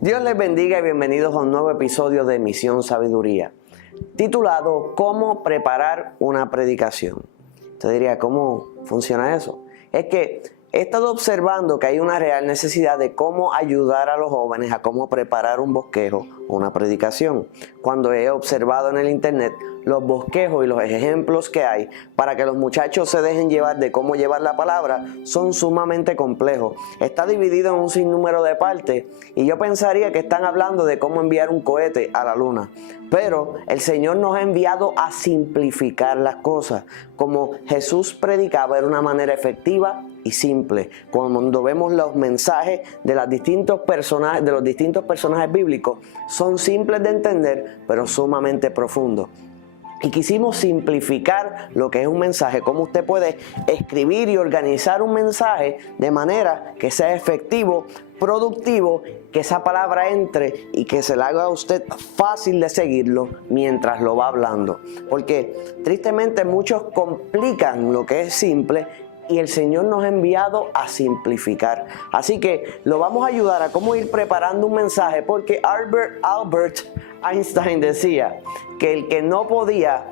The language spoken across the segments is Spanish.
Dios les bendiga y bienvenidos a un nuevo episodio de Misión Sabiduría, titulado ¿Cómo preparar una predicación? Usted diría, ¿cómo funciona eso? Es que he estado observando que hay una real necesidad de cómo ayudar a los jóvenes a cómo preparar un bosquejo o una predicación. Cuando he observado en el internet los bosquejos y los ejemplos que hay para que los muchachos se dejen llevar de cómo llevar la palabra son sumamente complejos. Está dividido en un sinnúmero de partes y yo pensaría que están hablando de cómo enviar un cohete a la luna. Pero el Señor nos ha enviado a simplificar las cosas. Como Jesús predicaba de una manera efectiva y simple. Cuando vemos los mensajes de los distintos personajes bíblicos, son simples de entender, pero sumamente profundos. Y quisimos simplificar lo que es un mensaje, cómo usted puede escribir y organizar un mensaje de manera que sea efectivo, productivo, que esa palabra entre y que se le haga a usted fácil de seguirlo mientras lo va hablando. Porque tristemente muchos complican lo que es simple y el Señor nos ha enviado a simplificar. Así que lo vamos a ayudar a cómo ir preparando un mensaje, porque Albert Einstein decía que el que no podía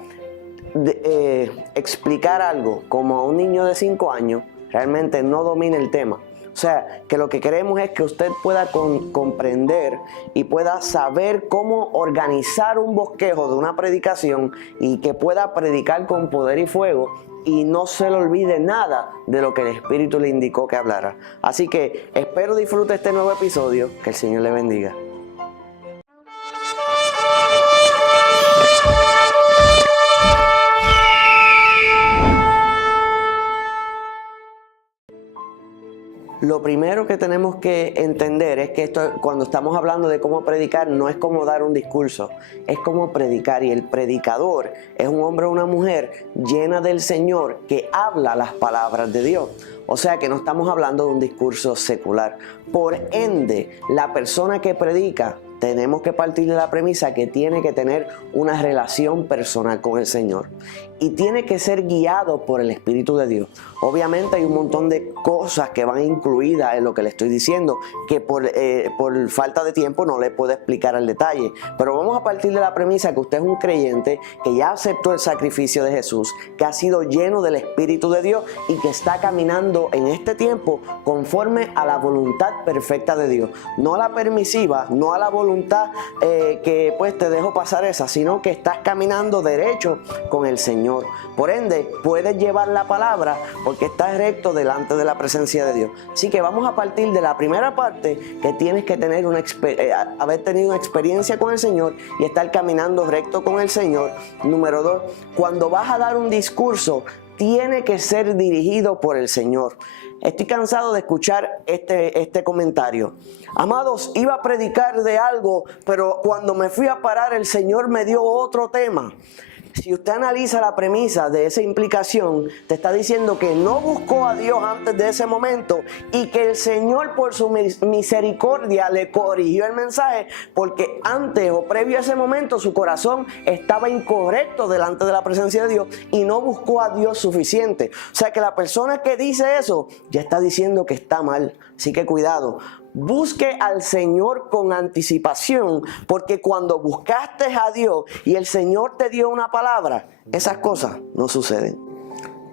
explicar algo como a un niño de 5 años, realmente no domina el tema. O sea, que lo que queremos es que usted pueda comprender y pueda saber cómo organizar un bosquejo de una predicación y que pueda predicar con poder y fuego y no se le olvide nada de lo que el Espíritu le indicó que hablara. Así que espero disfrute este nuevo episodio. Que el Señor le bendiga. Lo primero que tenemos que entender es que cuando estamos hablando de cómo predicar, no es como dar un discurso, es como predicar. Y el predicador es un hombre o una mujer llena del Señor que habla las palabras de Dios. O sea que no estamos hablando de un discurso secular. Por ende, la persona que predica, tenemos que partir de la premisa que tiene que tener una relación personal con el Señor y tiene que ser guiado por el Espíritu de Dios. Obviamente hay un montón de cosas que van incluidas en lo que le estoy diciendo, que por falta de tiempo no le puedo explicar al detalle, pero vamos a partir de la premisa que usted es un creyente que ya aceptó el sacrificio de Jesús, que ha sido lleno del Espíritu de Dios y que está caminando en este tiempo conforme a la voluntad perfecta de Dios, no a la permisiva, no a la voluntad que pues te dejo pasar esa, sino que estás caminando derecho con el Señor. Por ende, puedes llevar la palabra porque estás recto delante de la presencia de Dios. Así que vamos a partir de la primera parte, que tienes que tener haber tenido una experiencia con el Señor y estar caminando recto con el Señor. Número 2, cuando vas a dar un discurso, tiene que ser dirigido por el Señor. Estoy cansado de escuchar este comentario. Amados, iba a predicar de algo, pero cuando me fui a parar, el Señor me dio otro tema. Si usted analiza la premisa de esa implicación, te está diciendo que no buscó a Dios antes de ese momento y que el Señor por su misericordia le corrigió el mensaje porque antes o previo a ese momento su corazón estaba incorrecto delante de la presencia de Dios y no buscó a Dios suficiente. O sea que la persona que dice eso ya está diciendo que está mal. Así que cuidado. Busque al Señor con anticipación, porque cuando buscaste a Dios y el Señor te dio una palabra, esas cosas no suceden.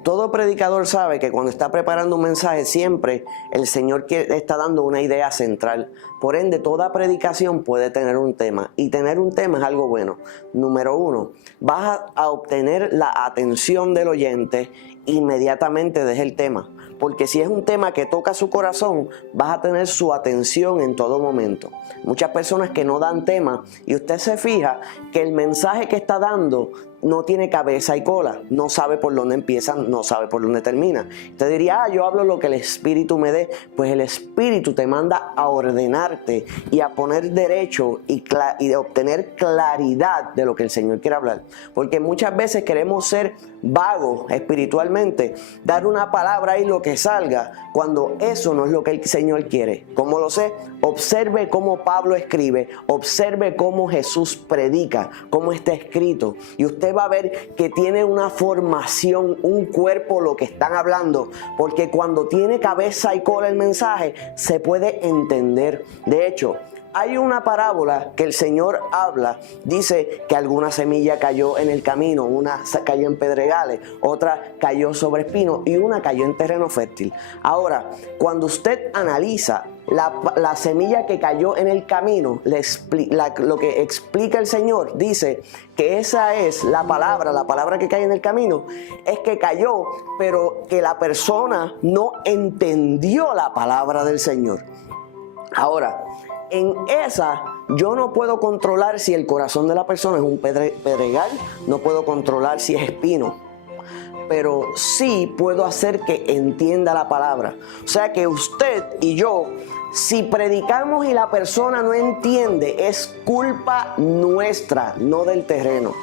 Todo predicador sabe que cuando está preparando un mensaje siempre el Señor está dando una idea central. Por ende, toda predicación puede tener un tema y tener un tema es algo bueno. Número 1, vas a obtener la atención del oyente inmediatamente desde el tema. Porque si es un tema que toca su corazón, vas a tener su atención en todo momento. Muchas personas que no dan tema y usted se fija que el mensaje que está dando no tiene cabeza y cola, no sabe por dónde empieza, no sabe por dónde termina. Usted diría, yo hablo lo que el Espíritu me dé. Pues el Espíritu te manda a ordenarte y a poner derecho y de obtener claridad de lo que el Señor quiere hablar. Porque muchas veces queremos ser vagos espiritualmente, dar una palabra y lo que salga, cuando eso no es lo que el Señor quiere. ¿Cómo lo sé? Observe cómo Pablo escribe, observe cómo Jesús predica, cómo está escrito, y usted va a ver que tiene una formación, un cuerpo lo que están hablando, porque cuando tiene cabeza y cola el mensaje, se puede entender. De hecho, Hay una parábola que el Señor habla, dice que alguna semilla cayó en el camino, una cayó en pedregales, otra cayó sobre espinos y una cayó en terreno fértil. Ahora, cuando usted analiza la semilla que cayó en el camino, lo que explica el Señor, dice que esa es la palabra que cae en el camino, es que cayó, pero que la persona no entendió la palabra del Señor. Ahora, en esa yo no puedo controlar si el corazón de la persona es un pedregal, no puedo controlar si es espino, pero sí puedo hacer que entienda la palabra. O sea que usted y yo, si predicamos y la persona no entiende, es culpa nuestra, no del terreno.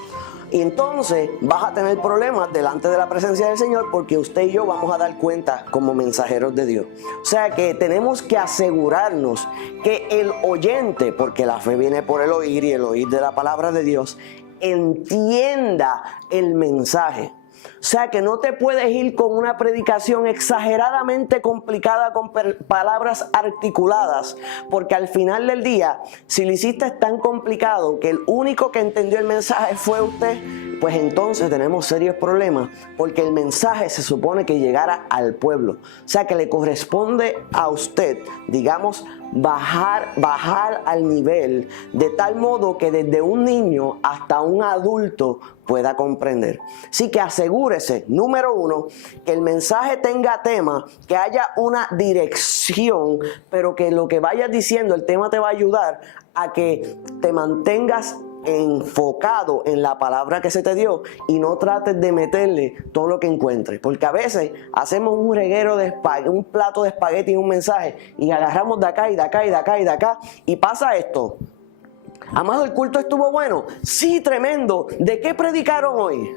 Y entonces vas a tener problemas delante de la presencia del Señor, porque usted y yo vamos a dar cuenta como mensajeros de Dios. O sea que tenemos que asegurarnos que el oyente, porque la fe viene por el oír y el oír de la palabra de Dios, entienda el mensaje. O sea que no te puedes ir con una predicación exageradamente complicada con palabras articuladas, porque al final del día, si lo hiciste tan complicado que el único que entendió el mensaje fue usted, pues entonces tenemos serios problemas, porque el mensaje se supone que llegara al pueblo. O sea que le corresponde a usted, digamos, bajar al nivel de tal modo que desde un niño hasta un adulto pueda comprender. Así que asegúrese, número uno, que el mensaje tenga tema, que haya una dirección, pero que lo que vayas diciendo, el tema te va a ayudar a que te mantengas enfocado en la palabra que se te dio y no trates de meterle todo lo que encuentres, porque a veces hacemos un reguero de un plato de espagueti y un mensaje y agarramos de acá y de acá y de acá y de acá y pasa esto. Amado, ¿el culto estuvo bueno? Sí, tremendo. ¿De qué predicaron hoy?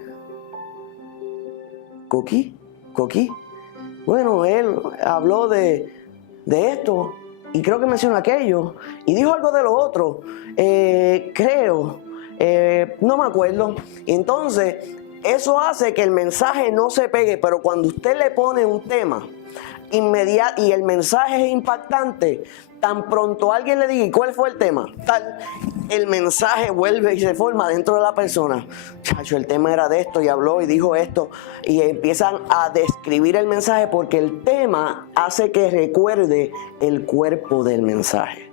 Coquí. Bueno, él habló de esto y creo que mencionó aquello y dijo algo de lo otro. Creo, no me acuerdo. Entonces, eso hace que el mensaje no se pegue, pero cuando usted le pone un tema inmediato y el mensaje es impactante, tan pronto alguien le diga, ¿y cuál fue el tema? Tal, el mensaje vuelve y se forma dentro de la persona. Chacho, el tema era de esto y habló y dijo esto, y empiezan a describir el mensaje porque el tema hace que recuerde el cuerpo del mensaje.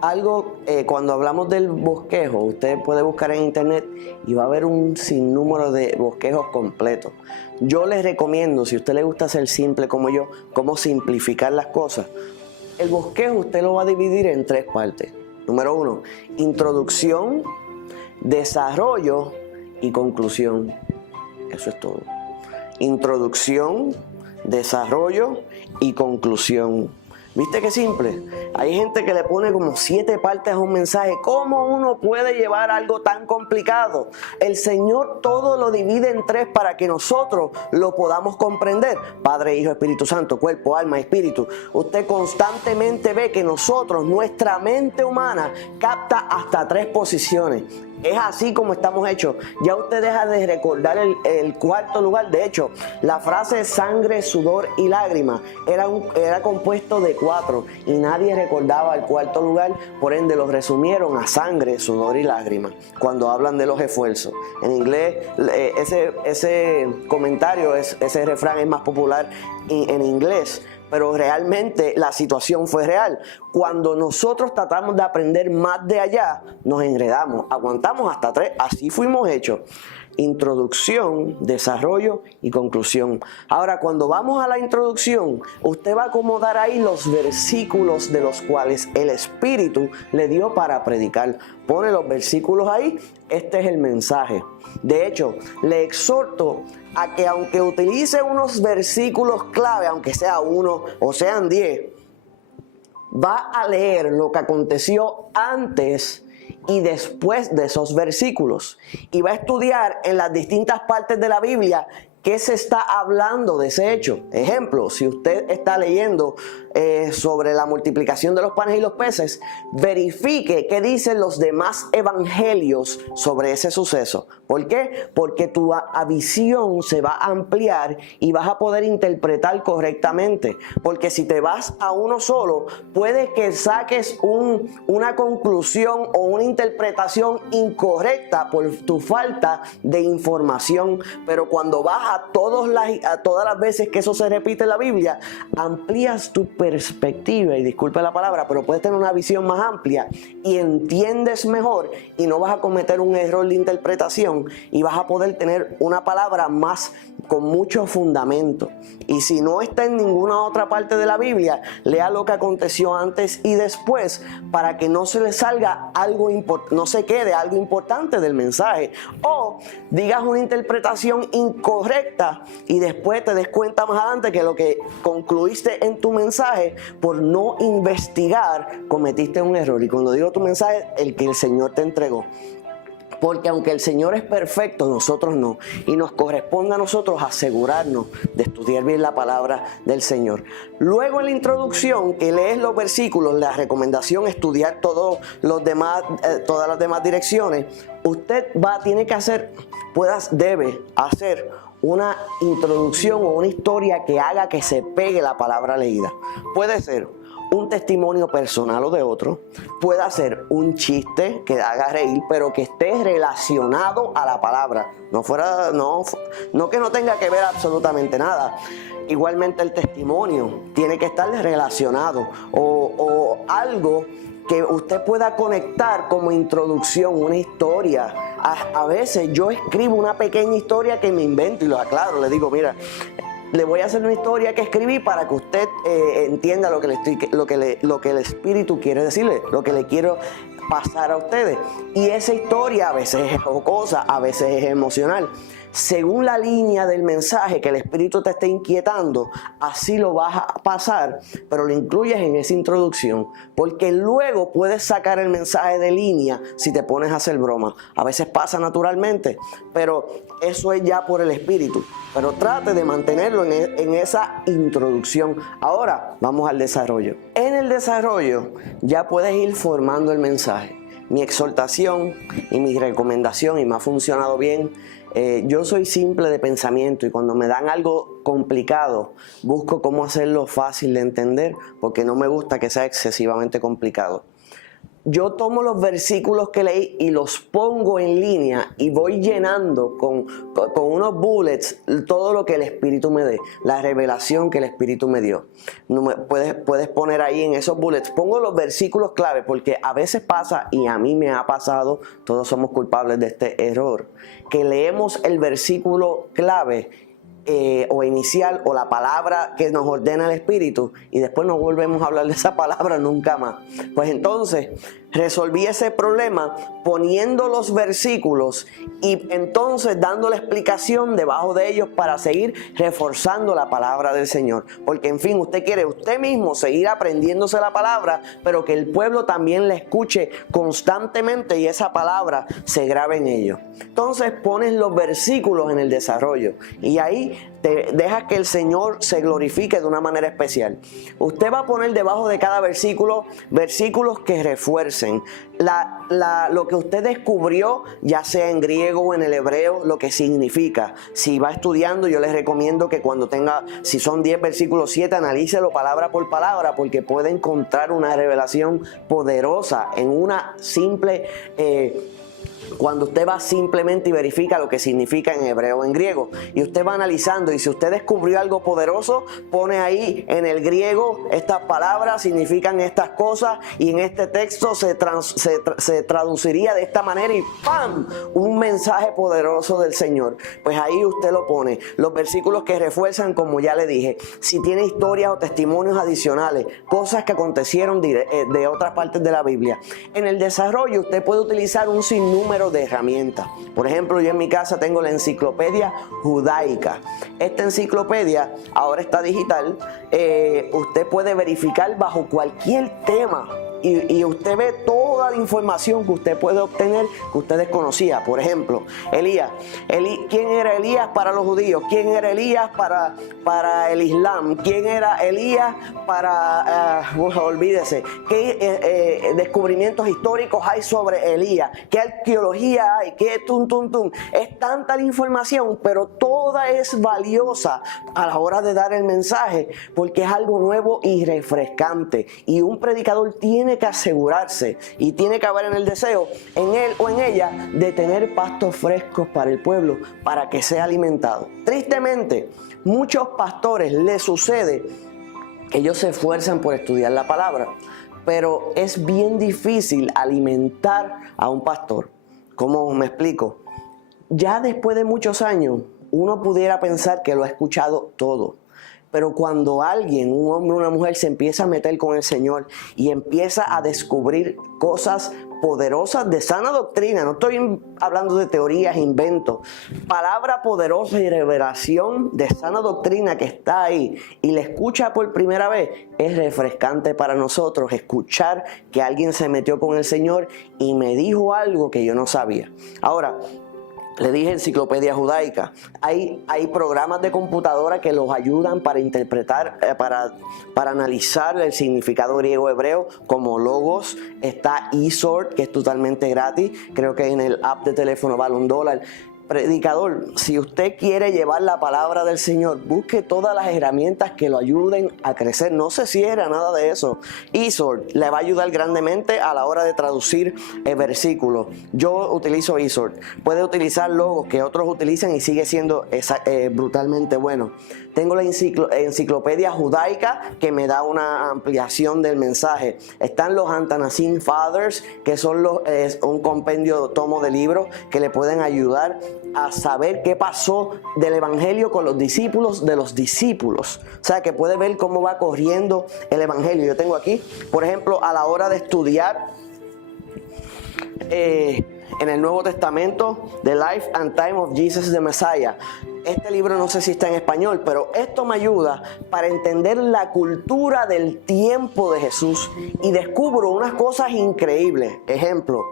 Algo, cuando hablamos del bosquejo, usted puede buscar en internet y va a haber un sinnúmero de bosquejos completos. Yo les recomiendo, si a usted le gusta ser simple como yo, cómo simplificar las cosas. El bosquejo usted lo va a dividir en 3 partes. Número 1, introducción, desarrollo y conclusión. Eso es todo. Introducción, desarrollo y conclusión. ¿Viste qué simple? Hay gente que le pone como 7 partes a un mensaje. ¿Cómo uno puede llevar algo tan complicado? El Señor todo lo divide en 3 para que nosotros lo podamos comprender. Padre, Hijo, Espíritu Santo, cuerpo, alma, espíritu. Usted constantemente ve que nosotros, nuestra mente humana, capta hasta 3 posiciones. Es así como estamos hechos. Ya usted deja de recordar el cuarto lugar. De hecho, la frase sangre, sudor y lágrimas era compuesto de 4 y nadie recordaba el cuarto lugar. Por ende, lo resumieron a sangre, sudor y lágrimas cuando hablan de los esfuerzos. En inglés, ese comentario, ese refrán es más popular en inglés. Pero realmente la situación fue real. Cuando nosotros tratamos de aprender más de allá, nos enredamos, aguantamos hasta 3, así fuimos hechos. Introducción, desarrollo y conclusión. Ahora, cuando vamos a la introducción, usted va a acomodar ahí los versículos de los cuales el Espíritu le dio para predicar. Pone los versículos ahí, este es el mensaje. De hecho, le exhorto a que aunque utilice unos versículos clave, aunque sea 1 o sean 10, va a leer lo que aconteció antes y después de esos versículos y va a estudiar en las distintas partes de la Biblia ¿qué se está hablando de ese hecho? Ejemplo, si usted está leyendo sobre la multiplicación de los panes y los peces, verifique qué dicen los demás evangelios sobre ese suceso. ¿Por qué? Porque tu visión se va a ampliar y vas a poder interpretar correctamente. Porque si te vas a uno solo, puede que saques una conclusión o una interpretación incorrecta por tu falta de información. Pero cuando vas a todas las veces que eso se repite en la Biblia, amplías tu perspectiva, y disculpe la palabra, pero puedes tener una visión más amplia y entiendes mejor y no vas a cometer un error de interpretación y vas a poder tener una palabra más con mucho fundamento. Y si no está en ninguna otra parte de la Biblia, lea lo que aconteció antes y después para que no se le salga algo no se quede algo importante del mensaje, o digas una interpretación incorrecta y después te des cuenta más adelante que lo que concluiste en tu mensaje por no investigar cometiste un error. Y cuando digo tu mensaje, el que el Señor te entregó. Porque aunque el Señor es perfecto, nosotros no. Y nos corresponde a nosotros asegurarnos de estudiar bien la palabra del Señor. Luego en la introducción, que lees los versículos, la recomendación es estudiar todas las demás direcciones. Usted debe hacer una introducción o una historia que haga que se pegue la palabra leída. Puede ser un testimonio personal o de otro, puede ser un chiste que haga reír, pero que esté relacionado a la palabra. No que no tenga que ver absolutamente nada. Igualmente el testimonio tiene que estar relacionado o algo que usted pueda conectar como introducción, una historia. A veces yo escribo una pequeña historia que me invento y lo aclaro, le digo, mira, le voy a hacer una historia que escribí para que usted entienda lo que el Espíritu quiere decirle, lo que le quiero pasar a ustedes. Y esa historia a veces es jocosa, a veces es emocional. Según la línea del mensaje que el Espíritu te esté inquietando, así lo vas a pasar, pero lo incluyes en esa introducción, porque luego puedes sacar el mensaje de línea si te pones a hacer broma. A veces pasa naturalmente, pero eso es ya por el Espíritu. Pero trate de mantenerlo en esa introducción. Ahora vamos al desarrollo. En el desarrollo ya puedes ir formando el mensaje. Mi exhortación y mi recomendación, y me ha funcionado bien, yo soy simple de pensamiento y cuando me dan algo complicado busco cómo hacerlo fácil de entender porque no me gusta que sea excesivamente complicado. Yo tomo los versículos que leí y los pongo en línea y voy llenando con unos bullets todo lo que el Espíritu me dé, la revelación que el Espíritu me dio. Puedes poner ahí en esos bullets, pongo los versículos clave porque a veces pasa, y a mí me ha pasado, todos somos culpables de este error, que leemos el versículo clave o inicial o la palabra que nos ordena el Espíritu y después no volvemos a hablar de esa palabra nunca más. Pues entonces resolví ese problema poniendo los versículos y entonces dando la explicación debajo de ellos para seguir reforzando la palabra del Señor. Porque en fin, usted quiere usted mismo seguir aprendiéndose la palabra, pero que el pueblo también la escuche constantemente y esa palabra se grabe en ellos. Entonces pones los versículos en el desarrollo y ahí te deja que el Señor se glorifique de una manera especial. Usted va a poner debajo de cada versículo versículos que refuercen lo que usted descubrió, ya sea en griego o en el hebreo, lo que significa. Si va estudiando, yo les recomiendo que cuando si son 10 versículos, 7, analícelo palabra por palabra, porque puede encontrar una revelación poderosa en una simple cuando usted va simplemente y verifica lo que significa en hebreo o en griego, y usted va analizando, y si usted descubrió algo poderoso, pone ahí en el griego estas palabras significan estas cosas, y en este texto se traduciría de esta manera, y ¡pam! Un mensaje poderoso del Señor. Pues ahí usted lo pone. Los versículos que refuerzan, como ya le dije, si tiene historias o testimonios adicionales, cosas que acontecieron de otras partes de la Biblia. En el desarrollo usted puede utilizar un sinnúmero de herramientas. Por ejemplo, yo en mi casa tengo la enciclopedia judaica. Esta enciclopedia ahora está digital. Usted puede verificar bajo cualquier tema y usted ve todas toda la información que usted puede obtener que usted desconocía. Por ejemplo, Elías. ¿Quién era Elías para los judíos? ¿Quién era Elías para el Islam? ¿Quién era Elías para, olvídese, qué descubrimientos históricos hay sobre Elías? ¿Qué arqueología hay? ¿Qué Es tanta la información, pero toda es valiosa a la hora de dar el mensaje, porque es algo nuevo y refrescante. Y un predicador tiene que asegurarse y tiene que haber en el deseo, en él o en ella, de tener pastos frescos para el pueblo, para que sea alimentado. Tristemente, muchos pastores les sucede que ellos se esfuerzan por estudiar la palabra, pero es bien difícil alimentar a un pastor. ¿Cómo me explico? Ya después de muchos años, uno pudiera pensar que lo ha escuchado todo. Pero cuando alguien, un hombre o una mujer, se empieza a meter con el Señor y empieza a descubrir cosas poderosas de sana doctrina, no estoy hablando de teorías, inventos, palabra poderosa y revelación de sana doctrina que está ahí y la escucha por primera vez, es refrescante para nosotros escuchar que alguien se metió con el Señor y me dijo algo que yo no sabía. Ahora, le dije enciclopedia judaica. Hay programas de computadora que los ayudan para interpretar, para analizar el significado griego hebreo, como Logos. Está eSword, que es totalmente gratis. Creo que en el app de teléfono vale $1. Predicador, si usted quiere llevar la palabra del Señor, busque todas las herramientas que lo ayuden a crecer. No se cierre a nada de eso. eSword le va a ayudar grandemente a la hora de traducir versículos. Yo utilizo eSword. Puede utilizar Logos que otros utilizan y sigue siendo brutalmente bueno. Tengo la enciclopedia judaica que me da una ampliación del mensaje. Están los Antanazim Fathers, que son un compendio tomo de libros que le pueden ayudar a saber qué pasó del evangelio con los discípulos de los discípulos. O sea, que puede ver cómo va corriendo el evangelio. Yo tengo aquí, por ejemplo, a la hora de estudiar en el Nuevo Testamento, The Life and Time of Jesus the Messiah. Este libro no sé si está en español, pero esto me ayuda para entender la cultura del tiempo de Jesús y descubro unas cosas increíbles. Ejemplo,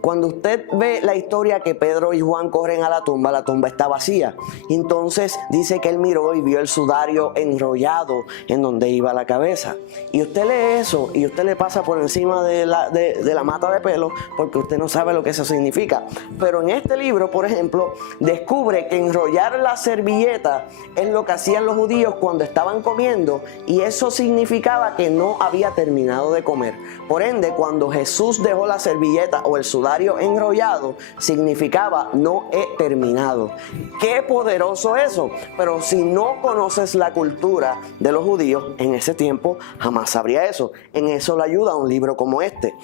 cuando usted ve la historia que Pedro y Juan corren a la tumba está vacía. Entonces dice que él miró y vio el sudario enrollado en donde iba la cabeza. Y usted lee eso y usted le pasa por encima de la mata de pelo porque usted no sabe lo que eso significa. Pero en este libro, por ejemplo, descubre que enrollar la servilleta es lo que hacían los judíos cuando estaban comiendo y eso significaba que no había terminado de comer. Por ende, cuando Jesús dejó la servilleta o el sudario enrollado, significaba no he terminado. ¡Qué poderoso eso! Pero si no conoces la cultura de los judíos en ese tiempo, jamás sabría eso. En eso le ayuda un libro como este.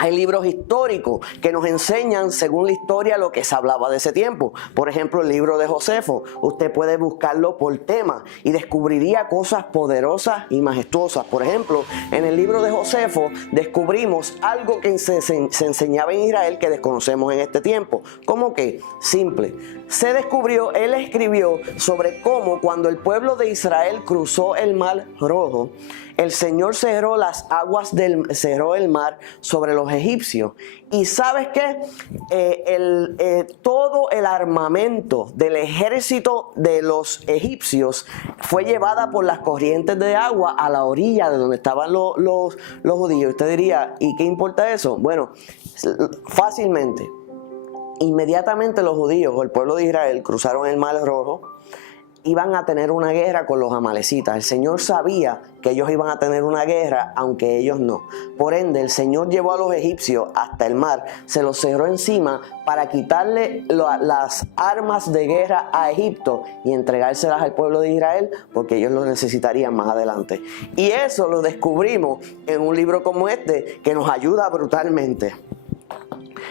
Hay libros históricos que nos enseñan según la historia lo que se hablaba de ese tiempo. Por ejemplo, el libro de Josefo. Usted puede buscarlo por tema y descubriría cosas poderosas y majestuosas. Por ejemplo, en el libro de Josefo descubrimos algo que se enseñaba en Israel que desconocemos en este tiempo. ¿Cómo que? Simple. Se descubrió, él escribió sobre cómo cuando el pueblo de Israel cruzó el Mar Rojo, el Señor cerró cerró el mar sobre los egipcios. Y ¿sabes qué? Todo el armamento del ejército de los egipcios fue llevada por las corrientes de agua a la orilla de donde estaban los judíos. Usted diría, ¿y qué importa eso? Bueno, fácilmente. Inmediatamente los judíos o el pueblo de Israel cruzaron el Mar Rojo, iban a tener una guerra con los amalecitas. El Señor sabía que ellos iban a tener una guerra, aunque ellos no. Por ende, el Señor llevó a los egipcios hasta el mar, se los cerró encima para quitarle las armas de guerra a Egipto y entregárselas al pueblo de Israel, porque ellos lo necesitarían más adelante. Y eso lo descubrimos en un libro como este, que nos ayuda brutalmente.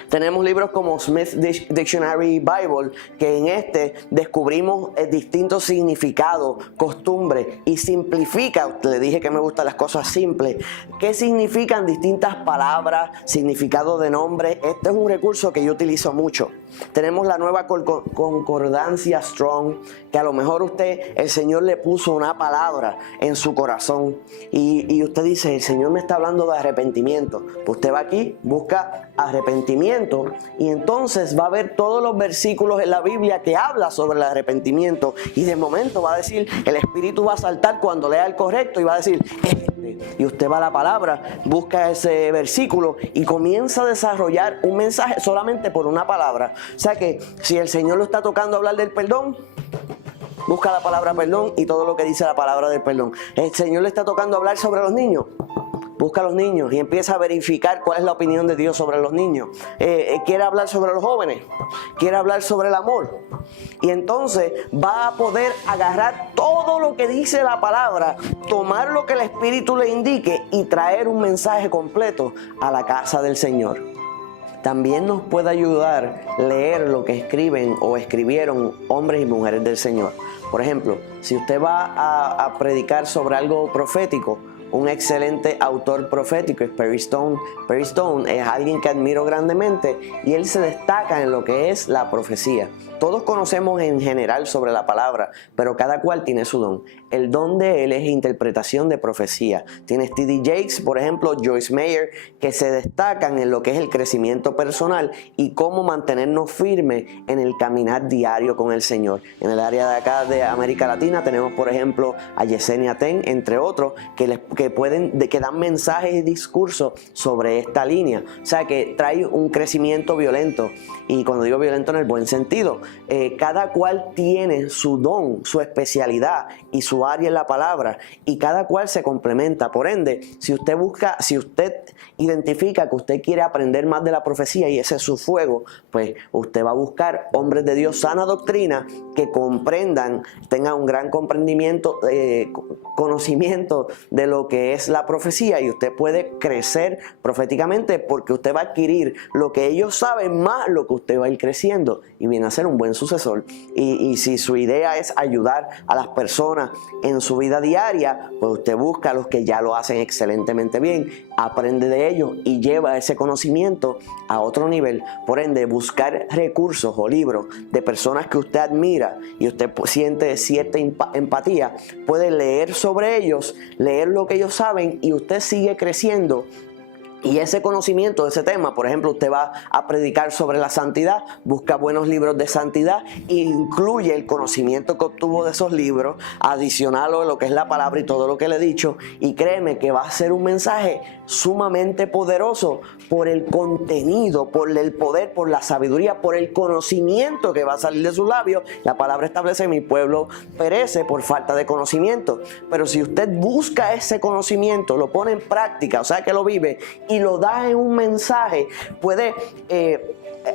Tenemos libros como Smith Dictionary Bible, que en este descubrimos distintos significados, costumbres y simplifica. Le dije que me gustan las cosas simples. ¿Qué significan distintas palabras, significado de nombres? Este es un recurso que yo utilizo mucho. Tenemos la nueva concordancia Strong, que a lo mejor el Señor le puso una palabra en su corazón y usted dice, el Señor me está hablando de arrepentimiento. Pues usted va aquí, busca arrepentimiento y entonces va a ver todos los versículos en la Biblia que habla sobre el arrepentimiento y de momento va a decir, el Espíritu va a saltar cuando lea el correcto y va a decir, y usted va a la palabra, busca ese versículo y comienza a desarrollar un mensaje solamente por una palabra. O sea que si el Señor lo está tocando hablar del perdón, busca la palabra perdón y todo lo que dice la palabra del perdón. El Señor le está tocando hablar sobre los niños, busca a los niños y empieza a verificar cuál es la opinión de Dios sobre los niños. Quiere hablar sobre los jóvenes, quiere hablar sobre el amor. Y entonces va a poder agarrar todo lo que dice la palabra, tomar lo que el Espíritu le indique y traer un mensaje completo a la casa del Señor. También nos puede ayudar leer lo que escriben o escribieron hombres y mujeres del Señor. Por ejemplo, si usted va a predicar sobre algo profético, un excelente autor profético es Perry Stone. Perry Stone es alguien que admiro grandemente y él se destaca en lo que es la profecía. Todos conocemos en general sobre la palabra, pero cada cual tiene su don. El don de él es interpretación de profecía. Tienes T.D. Jakes, por ejemplo, Joyce Meyer, que se destacan en lo que es el crecimiento personal y cómo mantenernos firmes en el caminar diario con el Señor. En el área de acá de América Latina tenemos, por ejemplo, a Yesenia Ten, entre otros, que dan mensajes y discursos sobre esta línea. O sea que trae un crecimiento violento. Y cuando digo violento en el buen sentido, cada cual tiene su don, su especialidad y su área en la palabra y cada cual se complementa. Por ende, si usted identifica que usted quiere aprender más de la profecía y ese es su fuego, pues usted va a buscar hombres de Dios, sana doctrina, que comprendan, tengan un gran comprendimiento, conocimiento de lo que es la profecía y usted puede crecer proféticamente porque usted va a adquirir lo que ellos saben más lo que usted va a ir creciendo y viene a ser un buen sucesor. Y si su idea es ayudar a las personas en su vida diaria, pues usted busca a los que ya lo hacen excelentemente bien, aprende de ellos y lleva ese conocimiento a otro nivel. Por ende, buscar recursos o libros de personas que usted admira y usted siente cierta empatía, puede leer sobre ellos, leer lo que ellos saben y usted sigue creciendo. Y ese conocimiento de ese tema, por ejemplo, usted va a predicar sobre la santidad, busca buenos libros de santidad e incluye el conocimiento que obtuvo de esos libros, adicionarlo a lo que es la palabra y todo lo que le he dicho, y créeme que va a ser un mensaje sumamente poderoso por el contenido, por el poder, por la sabiduría, por el conocimiento que va a salir de sus labios. La palabra establece: mi pueblo perece por falta de conocimiento. Pero si usted busca ese conocimiento, lo pone en práctica, o sea que lo vive y lo da en un mensaje, puede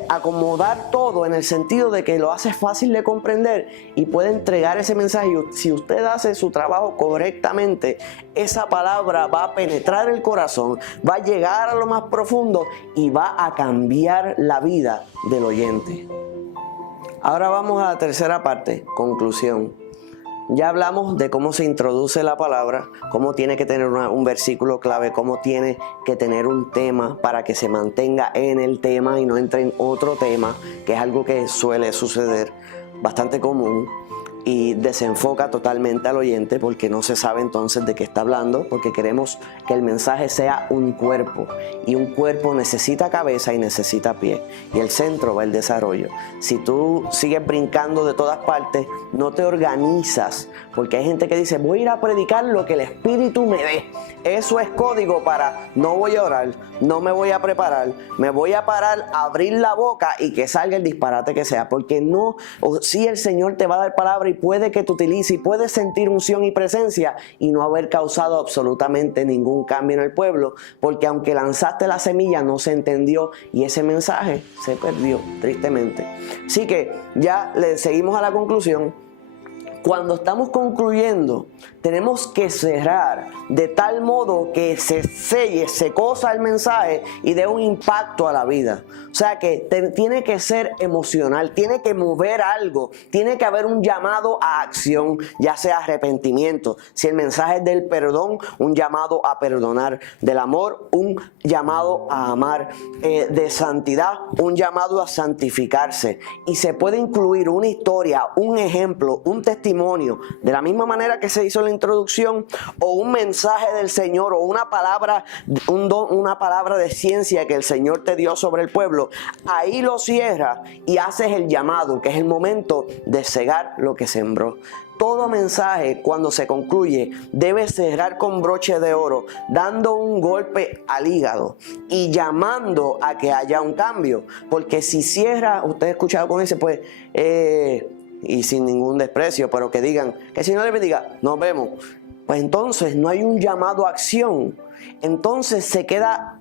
acomodar todo en el sentido de que lo hace fácil de comprender y puede entregar ese mensaje. Si usted hace su trabajo correctamente, esa palabra va a penetrar el corazón, va a llegar a lo más profundo y va a cambiar la vida del oyente. Ahora vamos a la tercera parte, conclusión. Ya hablamos de cómo se introduce la palabra, cómo tiene que tener un versículo clave, cómo tiene que tener un tema para que se mantenga en el tema y no entre en otro tema, que es algo que suele suceder, bastante común, y desenfoca totalmente al oyente porque no se sabe entonces de qué está hablando, porque queremos que el mensaje sea un cuerpo y un cuerpo necesita cabeza y necesita pie y el centro va el desarrollo. Si tú sigues brincando de todas partes, no te organizas, porque hay gente que dice: voy a ir a predicar lo que el Espíritu me dé. Eso es código para: no voy a orar, no me voy a preparar, me voy a parar, abrir la boca y que salga el disparate que sea, porque no, o sí, el Señor te va a dar palabra y puede que te utilice y puedes sentir unción y presencia y no haber causado absolutamente ningún cambio en el pueblo, porque aunque lanzaste la semilla no se entendió y ese mensaje se perdió tristemente. Así que ya le seguimos a la conclusión. Cuando estamos concluyendo tenemos que cerrar de tal modo que se selle, se cosa el mensaje y dé un impacto a la vida. O sea que tiene que ser emocional, tiene que mover algo, tiene que haber un llamado a acción, ya sea arrepentimiento. Si el mensaje es del perdón, un llamado a perdonar. Del amor, un llamado a amar. De santidad, un llamado a santificarse. Y se puede incluir una historia, un ejemplo, un testimonio, de la misma manera que se hizo en la introducción, o un mensaje del Señor, o una palabra, una palabra de ciencia que el Señor te dio sobre el pueblo. Ahí lo cierras y haces el llamado, que es el momento de cegar lo que sembró. Todo mensaje, cuando se concluye, debe cerrar con broche de oro, dando un golpe al hígado y llamando a que haya un cambio. Porque si cierra, usted ha escuchado con ese, pues, y sin ningún desprecio, pero que digan, que el Señor le bendiga, nos vemos. Pues entonces no hay un llamado a acción. Entonces se queda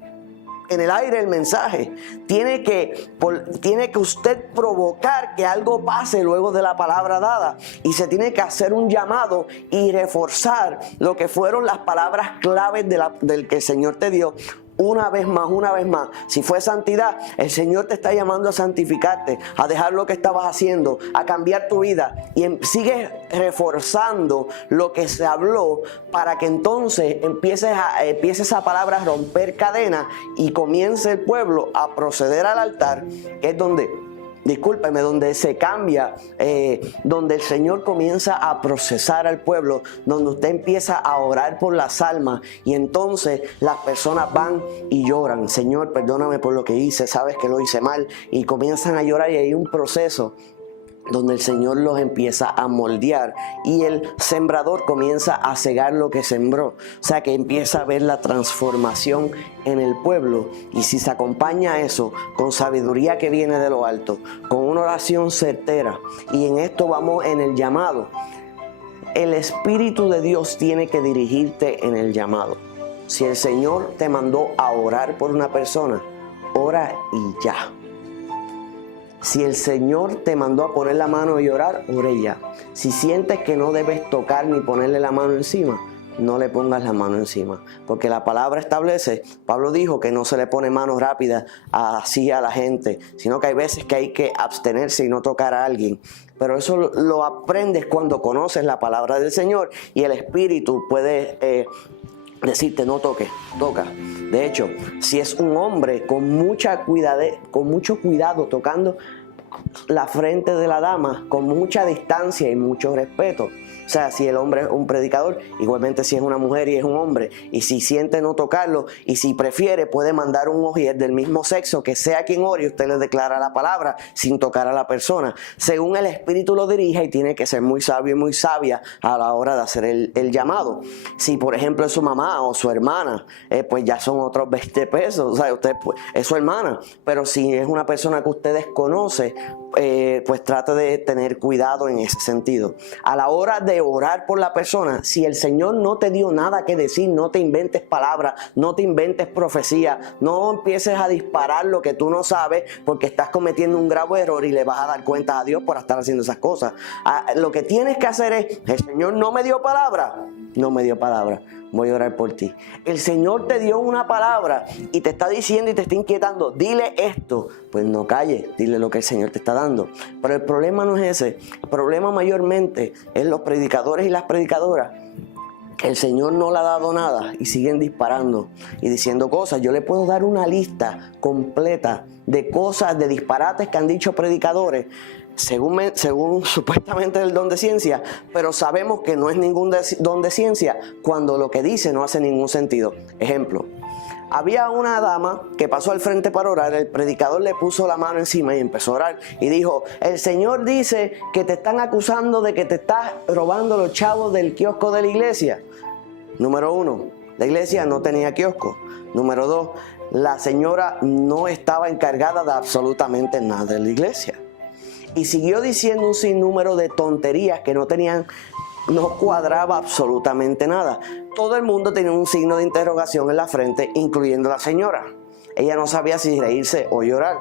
en el aire el mensaje. Tiene que usted provocar que algo pase luego de la palabra dada, y se tiene que hacer un llamado y reforzar lo que fueron las palabras claves del que el Señor te dio. Una vez más, una vez más. Si fue santidad, el Señor te está llamando a santificarte, a dejar lo que estabas haciendo, a cambiar tu vida, y sigues reforzando lo que se habló para que entonces empiece esa palabra a romper cadenas y comience el pueblo a proceder al altar, que es donde se cambia, donde el Señor comienza a procesar al pueblo, donde usted empieza a orar por las almas, y entonces las personas van y lloran. Señor, perdóname por lo que hice, sabes que lo hice mal, y comienzan a llorar, y hay un proceso donde el Señor los empieza a moldear, y el sembrador comienza a cegar lo que sembró. O sea que empieza a ver la transformación en el pueblo, y si se acompaña a eso con sabiduría que viene de lo alto, con una oración certera, y en esto vamos en el llamado. El Espíritu de Dios tiene que dirigirte en el llamado. Si el Señor te mandó a orar por una persona, ora y ya. Si el Señor te mandó a poner la mano y orar, ore ya. Si sientes que no debes tocar ni ponerle la mano encima, no le pongas la mano encima. Porque la palabra establece, Pablo dijo que no se le pone mano rápida así a la gente, sino que hay veces que hay que abstenerse y no tocar a alguien. Pero eso lo aprendes cuando conoces la palabra del Señor, y el Espíritu puede decirte no toques, toca. De hecho, si es un hombre, con mucho cuidado tocando la frente de la dama, con mucha distancia y mucho respeto. O sea, si el hombre es un predicador, igualmente si es una mujer y es un hombre, y si siente no tocarlo, y si prefiere, puede mandar un ujier del mismo sexo, que sea quien ore, y usted le declara la palabra sin tocar a la persona, según el Espíritu lo dirija, y tiene que ser muy sabio y muy sabia a la hora de hacer el llamado. Si por ejemplo es su mamá o su hermana, pues ya son otros 20 pesos, o sea, usted pues, es su hermana. Pero si es una persona que usted desconoce, pues trate de tener cuidado en ese sentido. A la hora de orar por la persona, si el Señor no te dio nada que decir, no te inventes palabras, no te inventes profecía, no empieces a disparar lo que tú no sabes, porque estás cometiendo un grave error y le vas a dar cuentas a Dios por estar haciendo esas cosas. Lo que tienes que hacer es, el Señor no me dio palabra, no me dio palabra, voy a orar por ti. El Señor te dio una palabra y te está diciendo y te está inquietando, dile esto. Pues no calles, dile lo que el Señor te está dando. Pero el problema no es ese. El problema mayormente es los predicadores y las predicadoras. El Señor no le ha dado nada y siguen disparando y diciendo cosas. Yo le puedo dar una lista completa de cosas, de disparates que han dicho predicadores, según supuestamente el don de ciencia, pero sabemos que no es ningún don de ciencia cuando lo que dice no hace ningún sentido. Ejemplo, había una dama que pasó al frente para orar, el predicador le puso la mano encima y empezó a orar y dijo, el Señor dice que te están acusando de que te estás robando los chavos del kiosco de la iglesia. Número 1, la iglesia no tenía kiosco. Número 2, la señora no estaba encargada de absolutamente nada de la iglesia. Y siguió diciendo un sinnúmero de tonterías que no cuadraba absolutamente nada. Todo el mundo tenía un signo de interrogación en la frente, incluyendo la señora. Ella no sabía si reírse o llorar.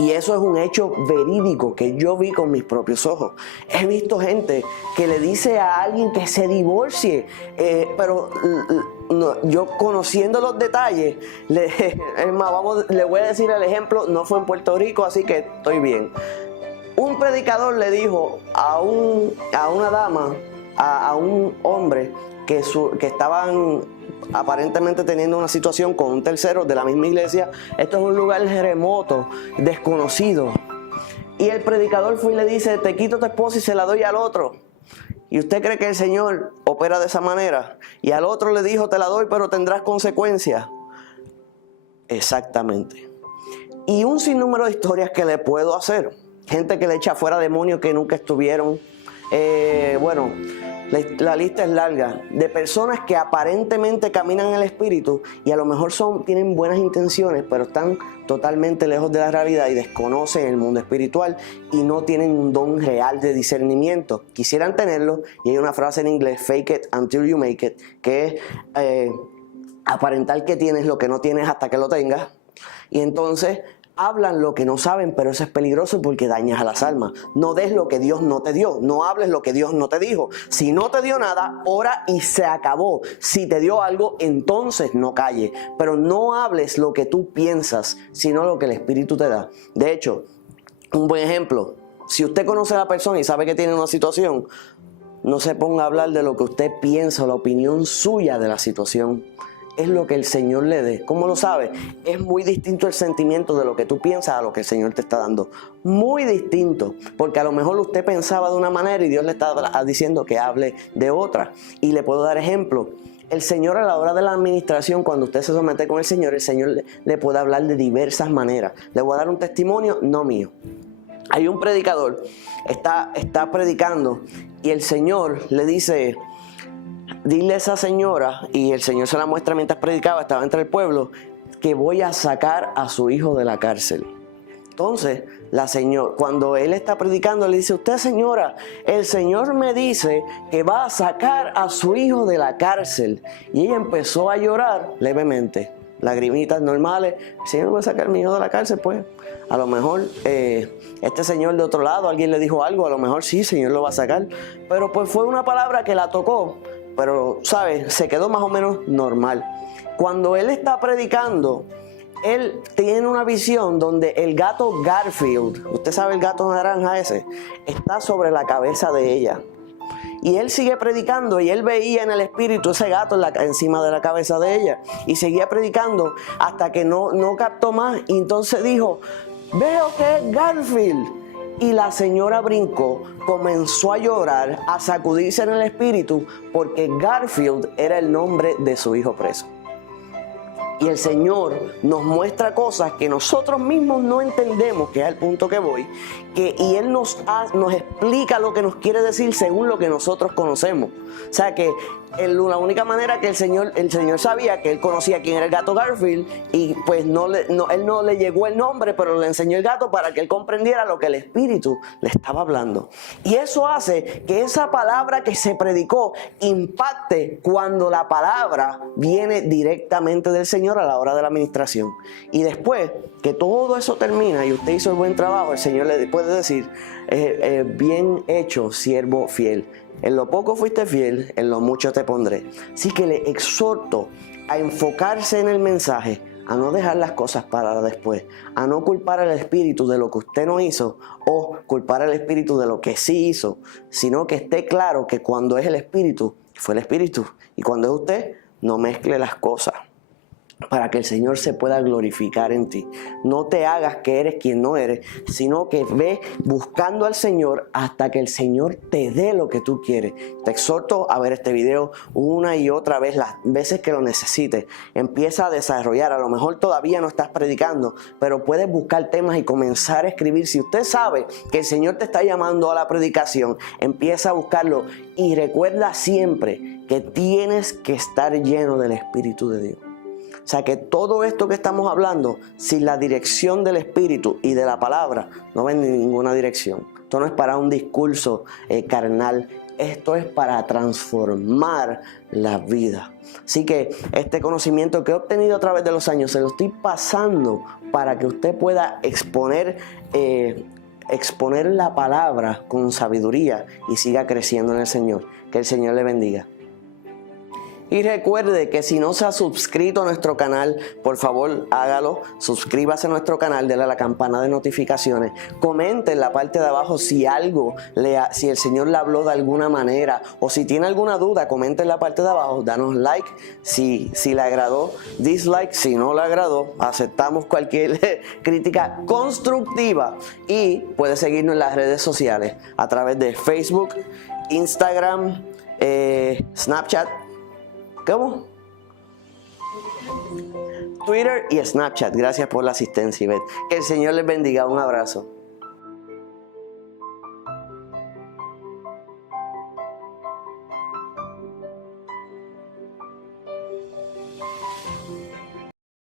Y eso es un hecho verídico que yo vi con mis propios ojos. He visto gente que le dice a alguien que se divorcie, pero no, yo conociendo los detalles, le voy a decir el ejemplo, no fue en Puerto Rico, así que estoy bien. Un predicador le dijo a una dama, a un hombre, que estaban aparentemente teniendo una situación con un tercero de la misma iglesia. Esto es un lugar remoto, desconocido. Y el predicador fue y le dice, te quito tu esposa y se la doy al otro. ¿Y usted cree que el Señor opera de esa manera? Y al otro le dijo, te la doy, pero tendrás consecuencias. Exactamente. Y un sinnúmero de historias que le puedo hacer. Gente que le echa fuera demonios que nunca estuvieron. Bueno, la lista es larga. De personas que aparentemente caminan en el Espíritu y a lo mejor tienen buenas intenciones, pero están totalmente lejos de la realidad y desconocen el mundo espiritual y no tienen un don real de discernimiento. Quisieran tenerlo, y hay una frase en inglés, fake it until you make it, que es aparentar que tienes lo que no tienes hasta que lo tengas. Y entonces hablan lo que no saben, pero eso es peligroso porque dañas a las almas. No des lo que Dios no te dio, no hables lo que Dios no te dijo. Si no te dio nada, ora y se acabó. Si te dio algo, entonces no calle, pero no hables lo que tú piensas, sino lo que el Espíritu te da. De hecho, un buen ejemplo, si usted conoce a la persona y sabe que tiene una situación, no se ponga a hablar de lo que usted piensa o la opinión suya de la situación. Es lo que el Señor le dé. ¿Cómo lo sabe? Es muy distinto el sentimiento de lo que tú piensas a lo que el Señor te está dando. Muy distinto, porque a lo mejor usted pensaba de una manera y Dios le está diciendo que hable de otra. Y le puedo dar ejemplo. El Señor, a la hora de la administración, cuando usted se somete con el Señor le puede hablar de diversas maneras. Le voy a dar un testimonio, no mío. Hay un predicador, está predicando y el Señor le dice, dile a esa señora, y el Señor se la muestra mientras predicaba, estaba entre el pueblo, que voy a sacar a su hijo de la cárcel. Entonces, la señora, cuando él está predicando, le dice, usted señora, el Señor me dice que va a sacar a su hijo de la cárcel. Y ella empezó a llorar levemente, lagrimitas normales. El Señor va a sacar a mi hijo de la cárcel, pues. A lo mejor este señor de otro lado, alguien le dijo algo, a lo mejor sí, el Señor lo va a sacar. Pero pues fue una palabra que la tocó. Pero, ¿sabes? Se quedó más o menos normal. Cuando él está predicando, él tiene una visión donde el gato Garfield, usted sabe el gato naranja ese, está sobre la cabeza de ella. Y él sigue predicando y él veía en el espíritu ese gato encima de la cabeza de ella. Y seguía predicando hasta que no captó más. Y entonces dijo, veo que es Garfield. Y la señora brincó, comenzó a llorar, a sacudirse en el espíritu, porque Garfield era el nombre de su hijo preso. Y el Señor nos muestra cosas que nosotros mismos no entendemos, que es el punto que voy, y Él nos explica lo que nos quiere decir según lo que nosotros conocemos. O sea que la única manera que el Señor sabía que Él conocía quién era el gato Garfield, y pues Él no le llegó el nombre, pero le enseñó el gato para que Él comprendiera lo que el Espíritu le estaba hablando. Y eso hace que esa palabra que se predicó impacte cuando la palabra viene directamente del Señor a la hora de la administración. Y después que todo eso termina y usted hizo el buen trabajo, el Señor le puede decir, bien hecho, siervo fiel. En lo poco fuiste fiel, en lo mucho te pondré. Así que le exhorto a enfocarse en el mensaje, a no dejar las cosas para después, a no culpar al Espíritu de lo que usted no hizo o culpar al Espíritu de lo que sí hizo, sino que esté claro que cuando es el Espíritu, fue el Espíritu, y cuando es usted, no mezcle las cosas, para que el Señor se pueda glorificar en ti. No te hagas que eres quien no eres, sino que ve buscando al Señor hasta que el Señor te dé lo que tú quieres. Te exhorto a ver este video una y otra vez, las veces que lo necesites. Empieza a desarrollar. A lo mejor todavía no estás predicando, pero puedes buscar temas y comenzar a escribir. Si usted sabe que el Señor te está llamando a la predicación, empieza a buscarlo y recuerda siempre que tienes que estar lleno del Espíritu de Dios. O sea que todo esto que estamos hablando, sin la dirección del Espíritu y de la palabra, no va en ninguna dirección. Esto no es para un discurso carnal Esto es para transformar la vida. Así que este conocimiento que he obtenido a través de los años se lo estoy pasando para que usted pueda exponer la palabra con sabiduría y siga creciendo en el Señor. Que el Señor le bendiga. Y recuerde que si no se ha suscrito a nuestro canal, por favor hágalo, suscríbase a nuestro canal, denle a la campana de notificaciones, comente en la parte de abajo si si el Señor le habló de alguna manera, o si tiene alguna duda, comente en la parte de abajo, danos like si le agradó, dislike si no le agradó, aceptamos cualquier crítica constructiva, y puede seguirnos en las redes sociales a través de Facebook, Instagram, Snapchat. ¿Cómo? Twitter y Snapchat. Gracias por la asistencia, Ivette. Que el Señor les bendiga. Un abrazo.